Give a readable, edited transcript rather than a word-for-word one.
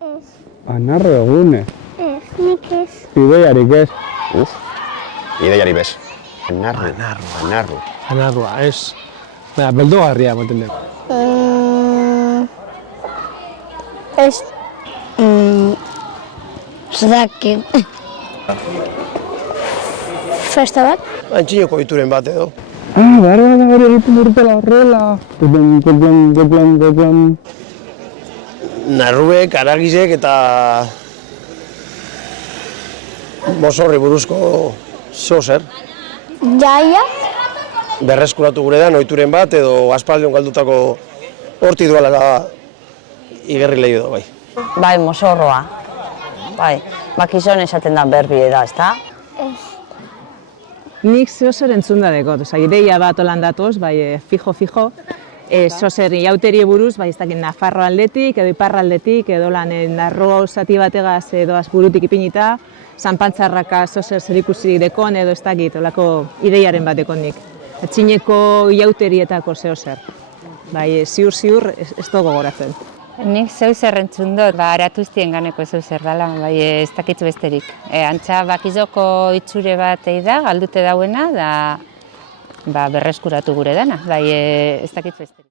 Ez. Anarro egune. Ez, nik ez. Ideiarik ez. Ideiari bez. Anarru. Anarrua, ez. Baina, beldogarria ematen dugu. Ez. Zedakit. Festa bat? Antxinoko ituren bat edo. Behar hori egiten dutela horrela. Goklan. Narruek, aragizek eta mozorri buruzko zer. Jaia? Berreskuratu gure da, oituren bat edo aspaldion galdutako horti duela igerri lehi edo bai. Bai, mozorroa. Bai, bakizon esaten da berbie da, ezta? Ez. Nik zeozer entzun da dekot, ideia bat holan datoz, bai, fijo, zozer iauteri buruz, bai, ez dakit Nafarro aldetik, edo Iparra aldetik, edo lan narro zati bategaz edo burutik ipinita, zanpantzarraka zozer zer ikusirik dekon, edo ez dakit, olako ideiaren bat dekon nik. Atxineko iauterietako zeozer. Bai, ziur, ez dugu gogoratzen. Nik zeuzer entzun dut, aratuztien ganeko zeuzer dela, bai ez dakitzu besterik. Antza bakizoko itxure bat da, galdute dauena, da berreskuratu gure dana, bai ez dakitzu besterik.